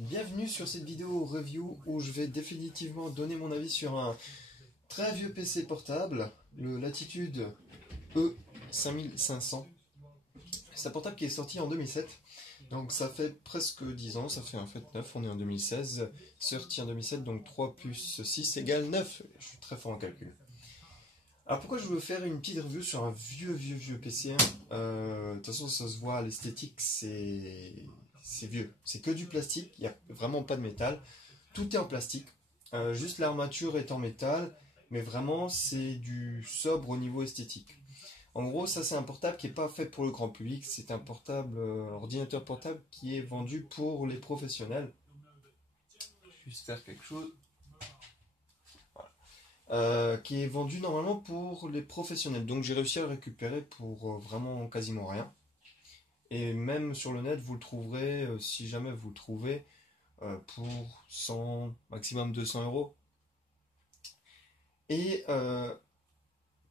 Bienvenue sur cette vidéo review où je vais définitivement donner mon avis sur un très vieux PC portable, le Latitude E5500. C'est un portable qui est sorti en 2007, donc ça fait presque 10 ans, ça fait en fait 9, on est en 2016, sorti en 2007, donc 3 plus 6 égale 9, je suis très fort en calcul. Alors pourquoi je veux faire une petite review sur un vieux PC, hein. De toute façon ça se voit à l'esthétique, c'est vieux. C'est que du plastique, il n'y a vraiment pas de métal. Tout est en plastique. Juste l'armature est en métal, mais vraiment c'est du sobre au niveau esthétique. En gros, ça c'est un portable qui n'est pas fait pour le grand public, c'est un portable, ordinateur portable qui est vendu pour les professionnels. Je vais juste faire quelque chose. Qui est vendu normalement pour les professionnels. Donc j'ai réussi à le récupérer pour vraiment quasiment rien. Et même sur le net, vous le trouverez, si jamais vous le trouvez, pour 100, maximum 200 euros. Et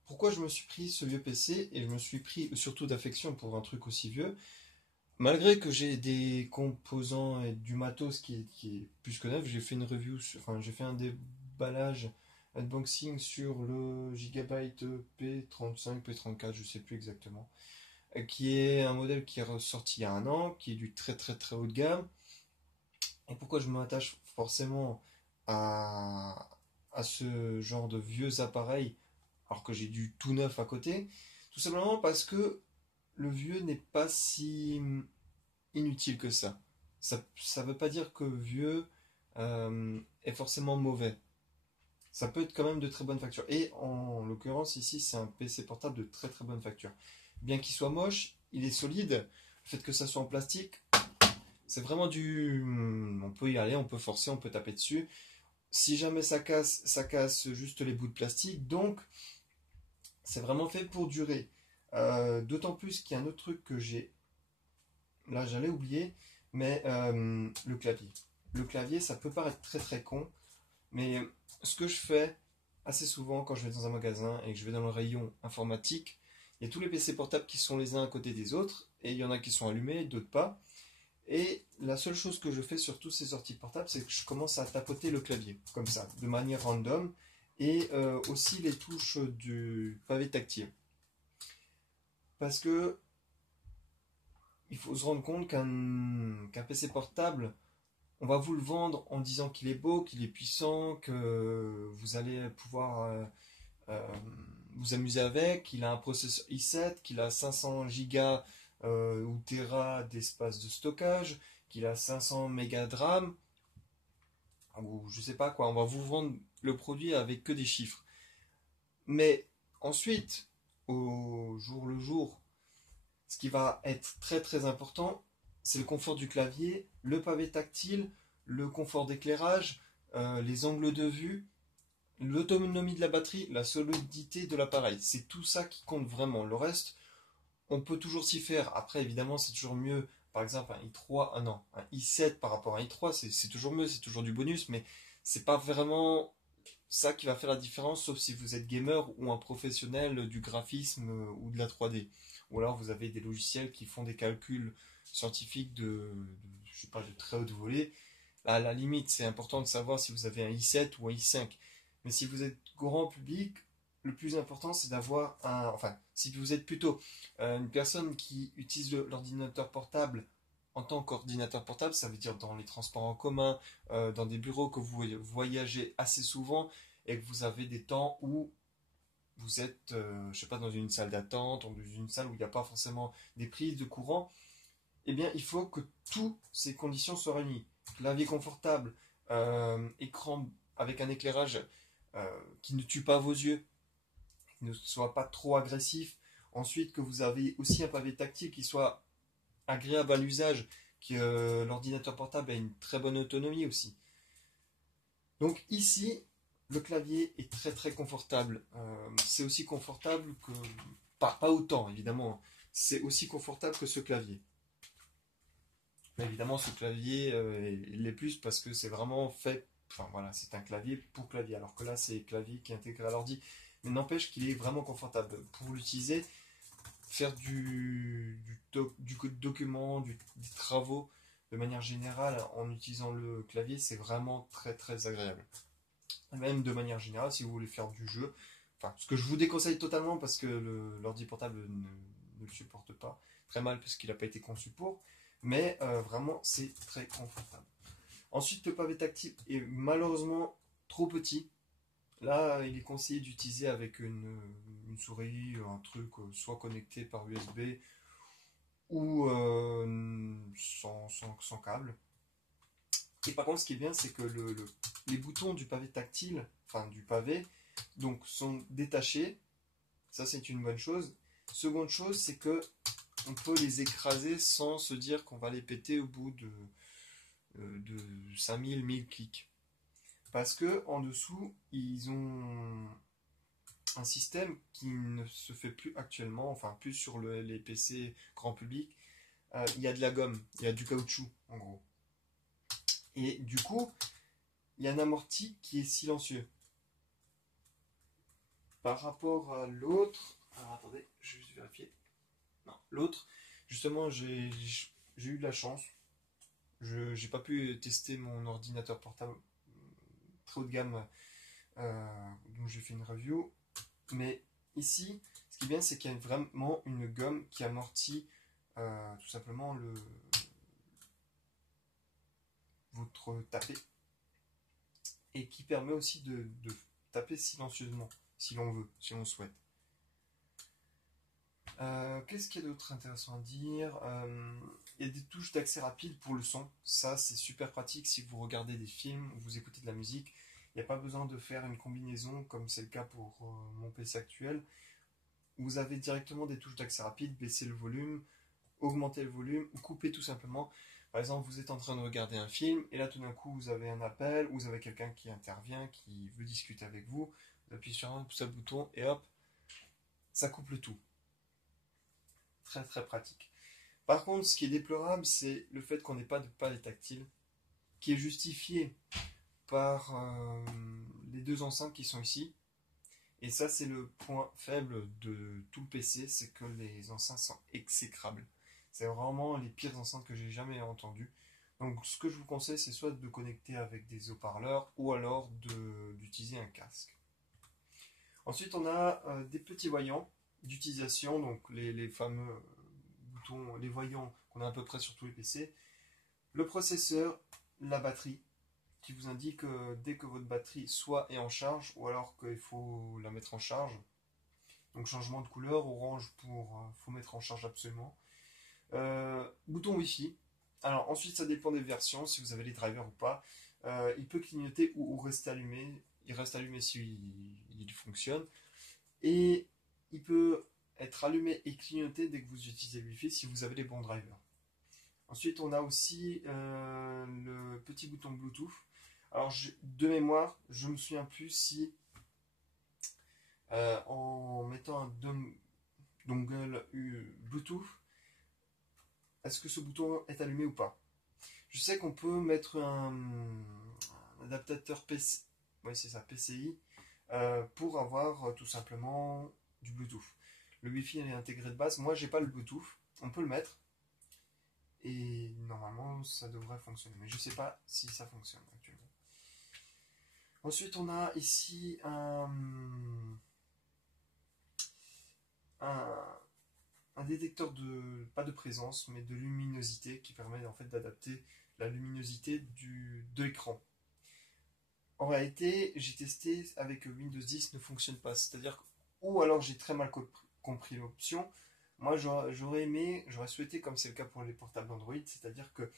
pourquoi je me suis pris ce vieux PC et je me suis pris surtout d'affection pour un truc aussi vieux, malgré que j'ai des composants et du matos qui est plus que neuf, j'ai fait une review, enfin j'ai fait un déballage unboxing sur le Gigabyte P35, P34, je sais plus exactement, qui est un modèle qui est ressorti il y a un an, qui est du très haut de gamme. Et pourquoi je m'attache forcément à ce genre de vieux appareils alors que j'ai du tout neuf à côté? Tout simplement parce que le vieux n'est pas si inutile que ça. Ça veut pas dire que vieux est forcément mauvais. Ça peut être quand même de très bonne facture. Et en l'occurrence ici c'est un PC portable de très bonne facture. Bien qu'il soit moche, il est solide. Le fait que ça soit en plastique, c'est vraiment du... On peut y aller, on peut forcer, on peut taper dessus. Si jamais ça casse juste les bouts de plastique. Donc, c'est vraiment fait pour durer. D'autant plus qu'il y a un autre truc que j'ai... Là, j'allais oublier, mais le clavier. Le clavier, ça peut paraître très con, mais ce que je fais assez souvent quand je vais dans un magasin et que je vais dans le rayon informatique, il y a tous les PC portables qui sont les uns à côté des autres, et il y en a qui sont allumés, d'autres pas. Et la seule chose que je fais sur tous ces sorties portables, c'est que je commence à tapoter le clavier, comme ça, de manière random, et aussi les touches du pavé tactile. Parce que il faut se rendre compte qu'un PC portable, on va vous le vendre en disant qu'il est beau, qu'il est puissant, que vous allez pouvoir euh, vous amuser avec, qu'il a un processeur i7, qu'il a 500 Go ou Tera d'espace de stockage, qu'il a 500 mégas de RAM, ou je sais pas quoi, on va vous vendre le produit avec que des chiffres. Mais ensuite, au jour le jour, ce qui va être très important, c'est le confort du clavier, le pavé tactile, le confort d'éclairage, les angles de vue, l'autonomie de la batterie, la solidité de l'appareil. C'est tout ça qui compte vraiment. Le reste, on peut toujours s'y faire. Après, évidemment, c'est toujours mieux. Par exemple, un i3, non, un i7 par rapport à un i3, c'est toujours mieux, c'est toujours du bonus, mais c'est pas vraiment ça qui va faire la différence, sauf si vous êtes gamer ou un professionnel du graphisme ou de la 3D. Ou alors vous avez des logiciels qui font des calculs scientifiques je sais pas, de très haute volée. Là, à la limite, c'est important de savoir si vous avez un i7 ou un i5. Mais si vous êtes grand public, le plus important c'est d'avoir un... Enfin, si vous êtes plutôt une personne qui utilise l'ordinateur portable en tant qu'ordinateur portable, ça veut dire dans les transports en commun, dans des bureaux que vous voyagez assez souvent et que vous avez des temps où vous êtes, je sais pas, dans une salle d'attente, ou dans une salle où il n'y a pas forcément des prises de courant, eh bien, il faut que toutes ces conditions soient réunies. Clavier confortable, écran avec un éclairage qui ne tue pas vos yeux, qui ne soit pas trop agressif. Ensuite, que vous avez aussi un pavé tactile qui soit agréable à l'usage, que l'ordinateur portable a une très bonne autonomie aussi. Donc ici, le clavier est très confortable. C'est aussi confortable que... Pas autant, évidemment. C'est aussi confortable que ce clavier. Mais évidemment, ce clavier, il l'est plus parce que c'est vraiment fait... Enfin voilà, c'est un clavier pour clavier. Alors que là, c'est clavier qui est intégré à l'ordi. Mais n'empêche qu'il est vraiment confortable. Pour l'utiliser, faire du document, des travaux, de manière générale, en utilisant le clavier, c'est vraiment très très agréable. Et même de manière générale, si vous voulez faire du jeu, enfin, ce que je vous déconseille totalement parce que l'ordi portable ne le supporte pas, très mal parce qu'il n'a pas été conçu pour, mais vraiment c'est très confortable. Ensuite, le pavé tactile est malheureusement trop petit. Là, il est conseillé d'utiliser avec une souris, un truc soit connecté par USB ou sans câble. Et par contre, ce qui est bien, c'est que les boutons du pavé tactile, enfin du pavé, donc sont détachés. Ça, c'est une bonne chose. Seconde chose, c'est que on peut les écraser sans se dire qu'on va les péter au bout de 5000, 1000 clics. Parce que en dessous, ils ont un système qui ne se fait plus actuellement, enfin plus sur les PC grand public. Il y a de la gomme, il y a du caoutchouc en gros. Et du coup, il y a un amorti qui est silencieux. Par rapport à l'autre, alors attendez, je vais juste vérifier. Non, l'autre, justement, j'ai eu de la chance. Je n'ai pas pu tester mon ordinateur portable très haut de gamme dont j'ai fait une review. Mais ici, ce qui est bien, c'est qu'il y a vraiment une gomme qui amortit tout simplement votre tapé et qui permet aussi de taper silencieusement si l'on veut, si on souhaite. Qu'est-ce qu'il y a d'autre intéressant à dire? Il y a des touches d'accès rapide pour le son. Ça, c'est super pratique si vous regardez des films ou vous écoutez de la musique. Il n'y a pas besoin de faire une combinaison comme c'est le cas pour mon PC actuel. Vous avez directement des touches d'accès rapide, baisser le volume, augmenter le volume ou couper tout simplement. Par exemple, vous êtes en train de regarder un film et là tout d'un coup vous avez un appel ou vous avez quelqu'un qui intervient, qui veut discuter avec vous. Vous appuyez sur un seul bouton et hop, ça coupe le tout. Très très pratique. Par contre, ce qui est déplorable, c'est le fait qu'on n'ait pas de palette tactile, qui est justifié par les deux enceintes qui sont ici. Et ça, c'est le point faible de tout le PC, c'est que les enceintes sont exécrables. C'est vraiment les pires enceintes que j'ai jamais entendues. Donc, ce que je vous conseille, c'est soit de connecter avec des haut-parleurs ou alors d'utiliser un casque. Ensuite, on a des petits voyants d'utilisation, donc les fameux boutons, les voyants qu'on a à peu près sur tous les PC. Le processeur, la batterie, qui vous indique dès que votre batterie soit est en charge ou alors qu'il faut la mettre en charge. Donc changement de couleur, orange pour faut mettre en charge absolument. Bouton Wi-Fi. Alors ensuite ça dépend des versions, si vous avez les drivers ou pas. Il peut clignoter ou rester allumé. Il reste allumé si il fonctionne. Et il peut être allumé et clignoté dès que vous utilisez le Wi-Fi si vous avez les bons drivers. Ensuite on a aussi le petit bouton Bluetooth. Alors, de mémoire, je me souviens plus si en mettant un dongle Bluetooth, est-ce que ce bouton est allumé ou pas? Je sais qu'on peut mettre un adaptateur PC, oui c'est ça, PCI, pour avoir tout simplement du Bluetooth. Le Wi-Fi est intégré de base. Moi, j'ai pas le Bluetooth. On peut le mettre et normalement ça devrait fonctionner. Mais je sais pas si ça fonctionne actuellement. Ensuite, on a ici un, un détecteur de, pas de présence, mais de luminosité qui permet en fait d'adapter la luminosité de l'écran. En réalité, j'ai testé avec Windows 10 ne fonctionne pas. C'est-à-dire que, ou alors j'ai très mal compris l'option. Moi, j'aurais aimé, j'aurais souhaité, comme c'est le cas pour les portables Android, c'est-à-dire que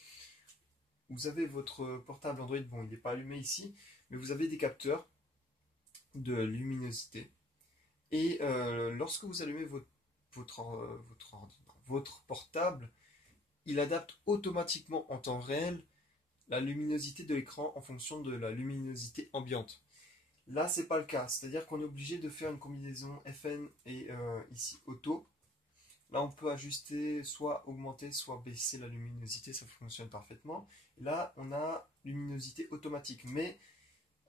vous avez votre portable Android, bon, il n'est pas allumé ici, mais vous avez des capteurs de luminosité. Et lorsque vous allumez votre portable, il adapte automatiquement en temps réel la luminosité de l'écran en fonction de la luminosité ambiante. Là, c'est pas le cas, c'est-à-dire qu'on est obligé de faire une combinaison FN et ici auto. Là, on peut ajuster, soit augmenter, soit baisser la luminosité, ça fonctionne parfaitement. Là, on a luminosité automatique, mais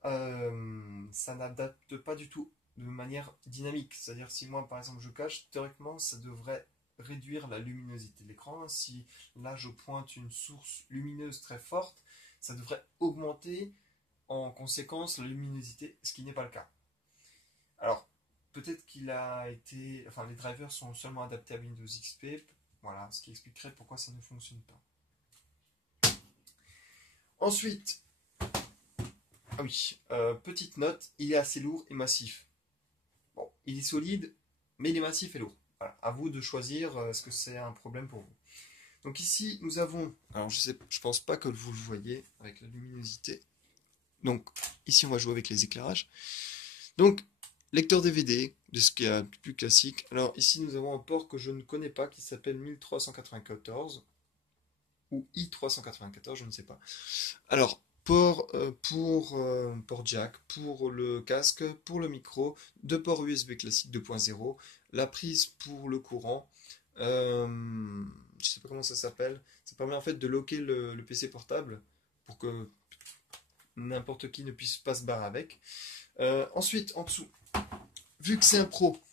ça n'adapte pas du tout de manière dynamique. C'est-à-dire si moi, par exemple, je cache, théoriquement, ça devrait réduire la luminosité de l'écran. Si là je pointe une source lumineuse très forte, ça devrait augmenter en conséquence la luminosité, ce qui n'est pas le cas. Alors, peut-être qu'il a été. Enfin, les drivers sont seulement adaptés à Windows XP. Voilà, ce qui expliquerait pourquoi ça ne fonctionne pas. Ensuite, ah oui, petite note, il est assez lourd et massif. Bon, il est solide, mais il est massif et lourd. Voilà, à vous de choisir est-ce que c'est un problème pour vous. Donc ici, nous avons, alors je pense pas que vous le voyez avec la luminosité. Donc ici, on va jouer avec les éclairages. Donc, lecteur DVD, de ce qui est plus classique. Alors ici, nous avons un port que je ne connais pas qui s'appelle 1394 ou i394, je ne sais pas. Alors, port port jack, pour le casque, pour le micro, deux ports USB classique 2.0, la prise pour le courant, je sais pas comment ça s'appelle, ça permet en fait de locker le PC portable pour que n'importe qui ne puisse pas se barrer avec. Ensuite, en dessous, vu que c'est un pro,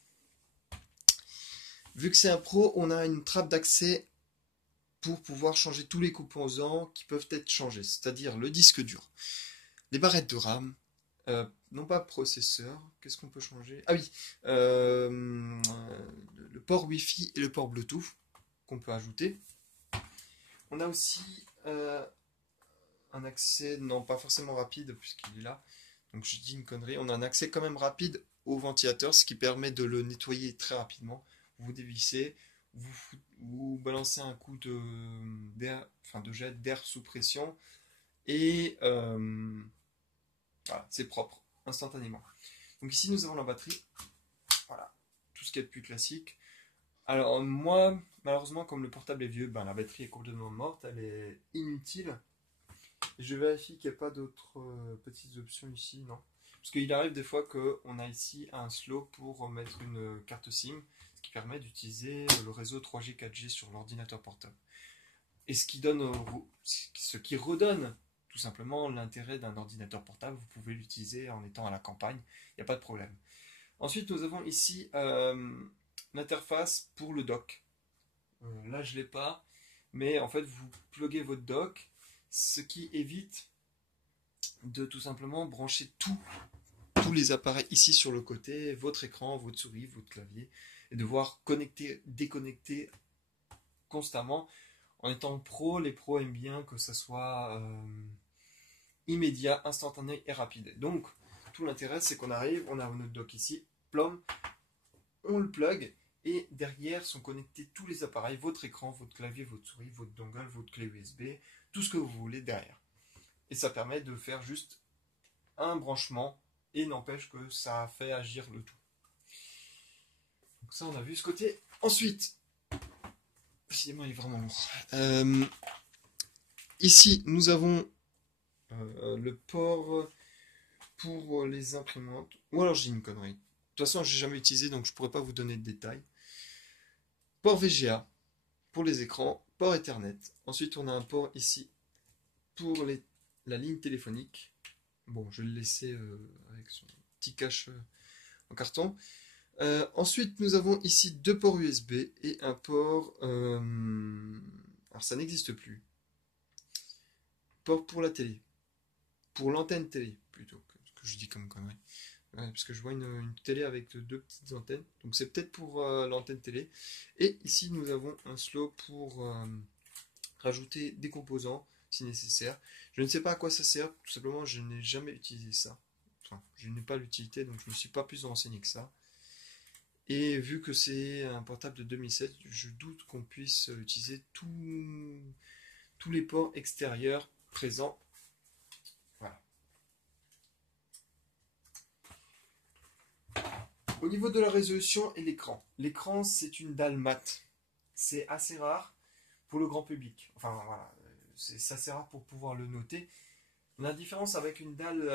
on a une trappe d'accès pour pouvoir changer tous les composants qui peuvent être changés, c'est-à-dire le disque dur, les barrettes de RAM, non pas processeur, qu'est-ce qu'on peut changer? Ah oui, le port Wi-Fi et le port Bluetooth qu'on peut ajouter. On a aussi un accès, non pas forcément rapide puisqu'il est là, donc je dis une connerie, on a un accès quand même rapide au ventilateur, ce qui permet de le nettoyer très rapidement. Vous dévissez, vous balancez un coup de jet d'air sous pression et voilà, c'est propre instantanément. Donc ici nous avons la batterie, voilà, tout ce qui est plus classique. Alors moi, malheureusement, comme le portable est vieux, ben, la batterie est complètement morte, elle est inutile. Je vérifie qu'il n'y a pas d'autres petites options ici, non. Parce qu'il arrive des fois qu'on a ici un slot pour mettre une carte SIM, ce qui permet d'utiliser le réseau 3G 4G sur l'ordinateur portable. Et ce qui redonne tout simplement l'intérêt d'un ordinateur portable, vous pouvez l'utiliser en étant à la campagne, il n'y a pas de problème. Ensuite, nous avons ici l'interface pour le dock. Là, je ne l'ai pas, mais en fait, vous pluguez votre dock, ce qui évite de tout simplement brancher tous les appareils ici sur le côté, votre écran, votre souris, votre clavier, et devoir connecter, déconnecter constamment. En étant pro, les pros aiment bien que ça soit immédiat, instantané et rapide. Donc, tout l'intérêt, c'est qu'on arrive, on a notre dock ici, plom, on le plug, et derrière sont connectés tous les appareils, votre écran, votre clavier, votre souris, votre dongle, votre clé USB, tout ce que vous voulez derrière. Et ça permet de faire juste un branchement, et n'empêche que ça fait agir le tout. Donc ça, on a vu ce côté. Ensuite, décidément, il est vraiment lourd. Ici, nous avons le port pour les imprimantes. Ou alors j'ai une connerie. De toute façon, j'ai jamais utilisé, donc je pourrais pas vous donner de détails. Port VGA pour les écrans, port Ethernet. Ensuite, on a un port ici pour la ligne téléphonique. Bon, je vais le laisser avec son petit cache en carton. Ensuite, nous avons ici deux ports USB et un port... alors, ça n'existe plus. Port pour la télé. Pour l'antenne télé, plutôt, que je dis comme connerie. Ouais, parce que je vois une télé avec deux petites antennes. Donc, c'est peut-être pour l'antenne télé. Et ici, nous avons un slot pour rajouter des composants, si nécessaire. Je ne sais pas à quoi ça sert. Tout simplement, je n'ai jamais utilisé ça. Enfin, je n'ai pas l'utilité, donc je ne me suis pas plus renseigné que ça. Et vu que c'est un portable de 2007, je doute qu'on puisse utiliser tous les ports extérieurs présents. Voilà. Au niveau de la résolution et l'écran. L'écran, c'est une dalle mat. C'est assez rare pour le grand public. Enfin, voilà. C'est assez rare pour pouvoir le noter. La différence avec une dalle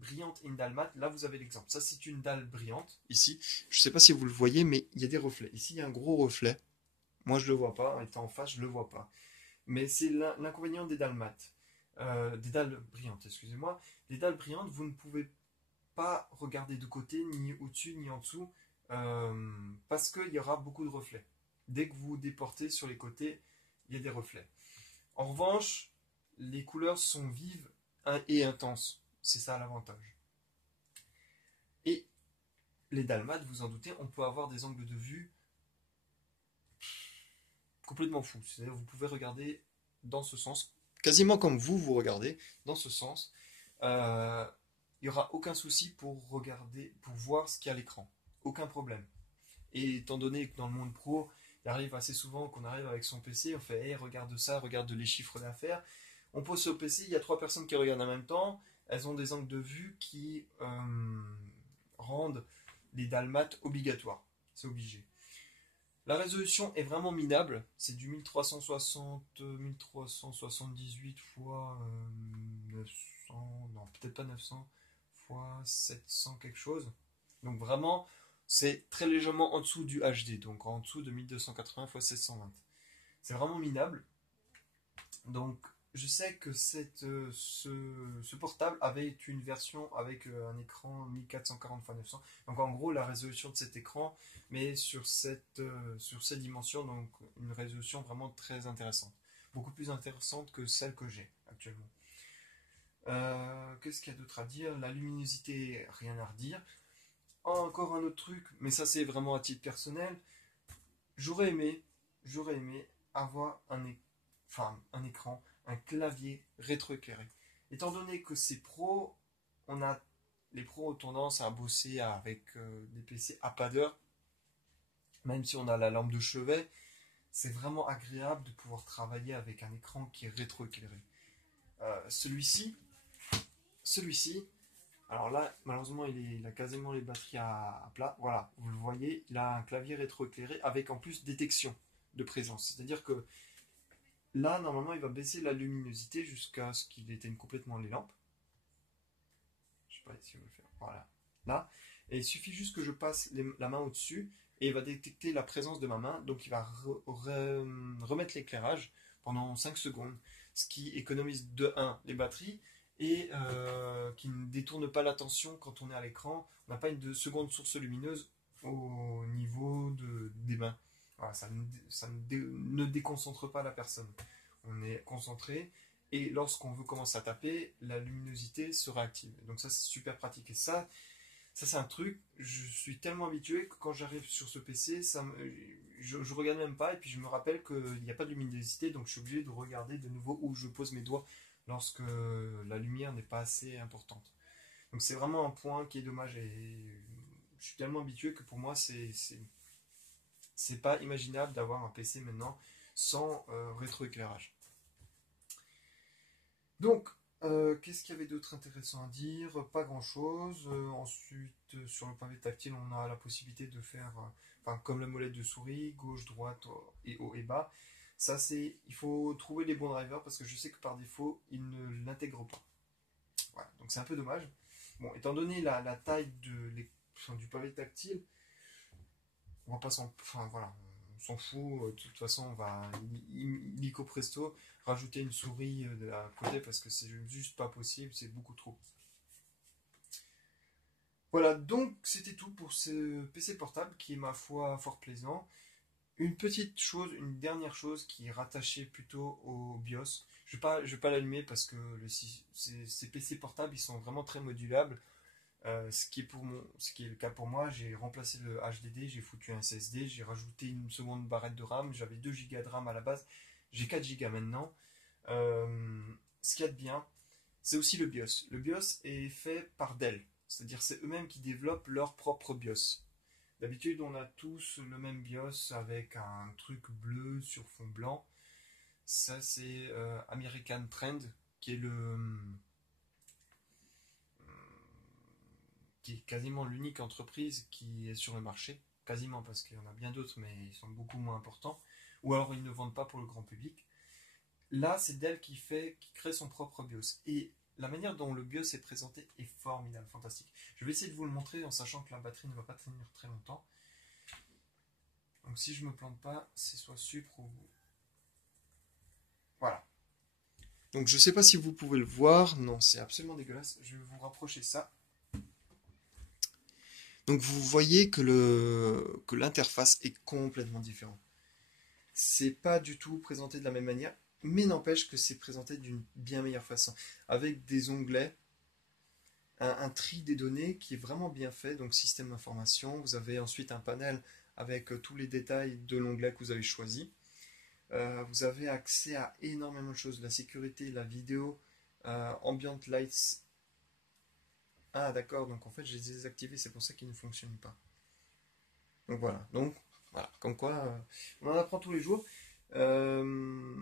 brillante et une dalle mat, là vous avez l'exemple. Ça c'est une dalle brillante, ici. Je ne sais pas si vous le voyez, mais il y a des reflets. Ici il y a un gros reflet. Moi je ne le vois pas, en étant en face je ne le vois pas. Mais c'est l'inconvénient des dalles mat. Des dalles brillantes, excusez-moi. Les dalles brillantes, vous ne pouvez pas regarder de côté, ni au-dessus, ni en dessous, parce qu'il y aura beaucoup de reflets. Dès que vous déportez sur les côtés, il y a des reflets. En revanche, les couleurs sont vives et intenses. C'est ça l'avantage. Et les dalmates, vous en doutez, on peut avoir des angles de vue complètement fous. C'est-à-dire vous pouvez regarder dans ce sens, quasiment comme vous regardez, dans ce sens. Euh, il n'y aura aucun souci pour regarder, pour voir ce qu'il y a à l'écran. Aucun problème. Et étant donné que dans le monde pro, il arrive assez souvent qu'on arrive avec son PC, on fait hey, regarde ça, regarde les chiffres d'affaires. On pose sur le PC, il y a trois personnes qui regardent en même temps. Elles ont des angles de vue qui rendent les dalmates obligatoires. C'est obligé. La résolution est vraiment minable. C'est du 1378 fois 900, non peut-être pas 900 fois 700 quelque chose. Donc vraiment, c'est très légèrement en dessous du HD, donc en dessous de 1280 x 720. C'est vraiment minable. Donc je sais que ce portable avait une version avec un écran 1440 x 900. Donc en gros la résolution de cet écran, mais sur cette dimension, donc une résolution vraiment très intéressante. Beaucoup plus intéressante que celle que j'ai actuellement. Qu'est-ce qu'il y a d'autre à dire? La luminosité, rien à redire. Encore un autre truc, mais ça c'est vraiment à titre personnel. J'aurais aimé, j'aurais aimé avoir un écran, un clavier rétroéclairé. Étant donné que c'est pro, les pros ont tendance à bosser avec des PC à pas d'heure, même si on a la lampe de chevet, c'est vraiment agréable de pouvoir travailler avec un écran qui est rétroéclairé. Celui-ci, alors là, malheureusement, il a quasiment les batteries à plat. Voilà, vous le voyez, il a un clavier rétroéclairé avec en plus détection de présence. C'est-à-dire que là, normalement, il va baisser la luminosité jusqu'à ce qu'il éteigne complètement les lampes. Je sais pas si on va le faire. Voilà. Là. Et il suffit juste que je passe la main au-dessus et il va détecter la présence de ma main. Donc il va remettre l'éclairage pendant 5 secondes. Ce qui économise de 1 les batteries et qui ne détourne pas l'attention quand on est à l'écran. On n'a pas une seconde source lumineuse au niveau des mains. Voilà, ne déconcentre pas la personne. On est concentré et lorsqu'on veut commencer à taper, la luminosité se réactive. Donc ça c'est super pratique. Et ça c'est un truc, je suis tellement habitué que quand j'arrive sur ce PC, je regarde même pas et puis je me rappelle qu'il n'y a pas de luminosité, donc je suis obligé de regarder de nouveau où je pose mes doigts lorsque la lumière n'est pas assez importante. Donc c'est vraiment un point qui est dommage et je suis tellement habitué que pour moi c'est pas imaginable d'avoir un PC maintenant sans rétroéclairage. Donc qu'est-ce qu'il y avait d'autre intéressant à dire? Pas grand-chose. Ensuite, sur le pavé tactile, on a la possibilité de faire, comme la molette de souris, gauche, droite et haut et bas. Ça, il faut trouver les bons drivers parce que je sais que par défaut, ils ne l'intègrent pas. Voilà, donc c'est un peu dommage. Bon, étant donné la taille du pavé tactile, on va pas voilà, on s'en fout. De toute façon, on va illico presto rajouter une souris de la côté parce que c'est juste pas possible, c'est beaucoup trop. Voilà, donc c'était tout pour ce PC portable qui est ma foi fort plaisant. Une petite chose, une dernière chose qui est rattachée plutôt au BIOS. Je vais pas l'allumer parce que ces PC portables ils sont vraiment très modulables. Ce qui est le cas pour moi, j'ai remplacé le HDD, j'ai foutu un SSD, j'ai rajouté une seconde barrette de RAM, j'avais 2 Go de RAM à la base, j'ai 4 Go maintenant. Ce qu'il y a de bien, c'est aussi le BIOS. Le BIOS est fait par Dell, c'est-à-dire c'est eux-mêmes qui développent leur propre BIOS. D'habitude, on a tous le même BIOS avec un truc bleu sur fond blanc. Ça, c'est American Trend, qui est qui est quasiment l'unique entreprise qui est sur le marché. Quasiment, parce qu'il y en a bien d'autres, mais ils sont beaucoup moins importants. Ou alors, ils ne vendent pas pour le grand public. Là, c'est Dell qui crée son propre BIOS. Et la manière dont le BIOS est présenté est formidable, fantastique. Je vais essayer de vous le montrer en sachant que la batterie ne va pas tenir très longtemps. Donc si je me plante pas, c'est soit Supre ou... Voilà. Donc je sais pas si vous pouvez le voir. Non, c'est absolument dégueulasse. Je vais vous rapprocher ça. Donc vous voyez que l'interface est complètement différente. c'est pas du tout présenté de la même manière, mais n'empêche que c'est présenté d'une bien meilleure façon, avec des onglets, un tri des données qui est vraiment bien fait, donc système d'information, vous avez ensuite un panel avec tous les détails de l'onglet que vous avez choisi. Vous avez accès à énormément de choses, la sécurité, la vidéo, ambient lights. Ah d'accord, donc en fait j'ai désactivé, c'est pour ça qu'il ne fonctionne pas. Donc voilà, comme quoi on en apprend tous les jours. Euh,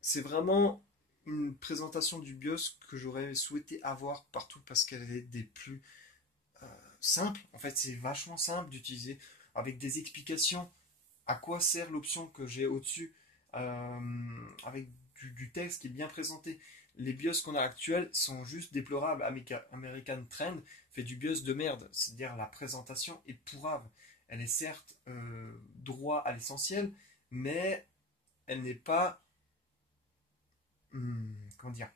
c'est vraiment une présentation du BIOS que j'aurais souhaité avoir partout parce qu'elle est des plus euh, simples. En fait, c'est vachement simple d'utiliser avec des explications à quoi sert l'option que j'ai au-dessus avec du texte qui est bien présenté. Les BIOS qu'on a actuels sont juste déplorables. American Trend fait du BIOS de merde, c'est-à-dire la présentation est pourrave. Elle est certes droit à l'essentiel, mais elle n'est pas, comment dire,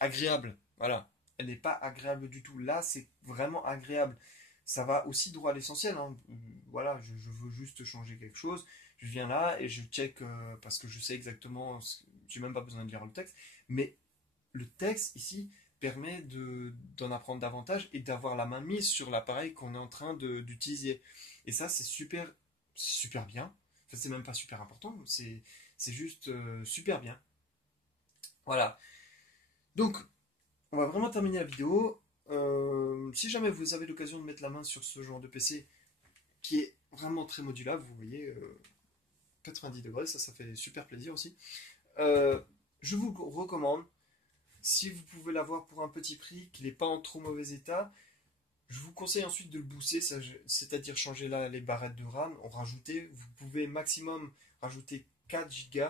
agréable. Voilà, elle n'est pas agréable du tout. Là, c'est vraiment agréable. Ça va aussi droit à l'essentiel, hein. Voilà, je veux juste changer quelque chose. Je viens là et je check parce que je sais exactement. J'ai même pas besoin de lire le texte. Mais le texte ici permet d'en apprendre davantage et d'avoir la main mise sur l'appareil qu'on est en train d'utiliser. Et ça, c'est super bien. Enfin, c'est même pas super important. C'est juste super bien. Voilà. Donc, on va vraiment terminer la vidéo. Si jamais vous avez l'occasion de mettre la main sur ce genre de PC qui est vraiment très modulable, vous voyez, 90 degrés, ça fait super plaisir aussi. Euh, je vous recommande, si vous pouvez l'avoir pour un petit prix, qu'il n'est pas en trop mauvais état, je vous conseille ensuite de le booster, c'est-à-dire changer là les barrettes de RAM, en rajouter, vous pouvez maximum rajouter 4 Go.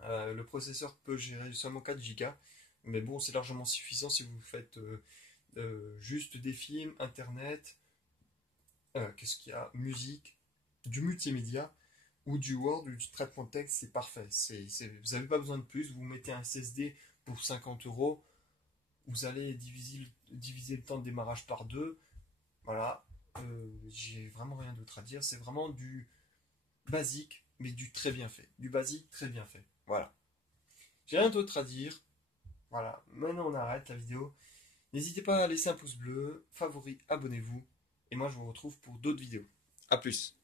Le processeur peut gérer seulement 4 Go, mais bon, c'est largement suffisant si vous faites juste des films, internet, qu'est-ce qu'il y a, musique, du multimédia ou du Word ou du traitement de texte, c'est parfait. Vous n'avez pas besoin de plus, vous mettez un SSD pour 50 euros, vous allez diviser le temps de démarrage par deux. Voilà, j'ai vraiment rien d'autre à dire, c'est vraiment du basique, mais du très bien fait. Du basique très bien fait. Voilà. J'ai rien d'autre à dire. Voilà, maintenant on arrête la vidéo. N'hésitez pas à laisser un pouce bleu, favori, abonnez-vous. Et moi je vous retrouve pour d'autres vidéos. A plus.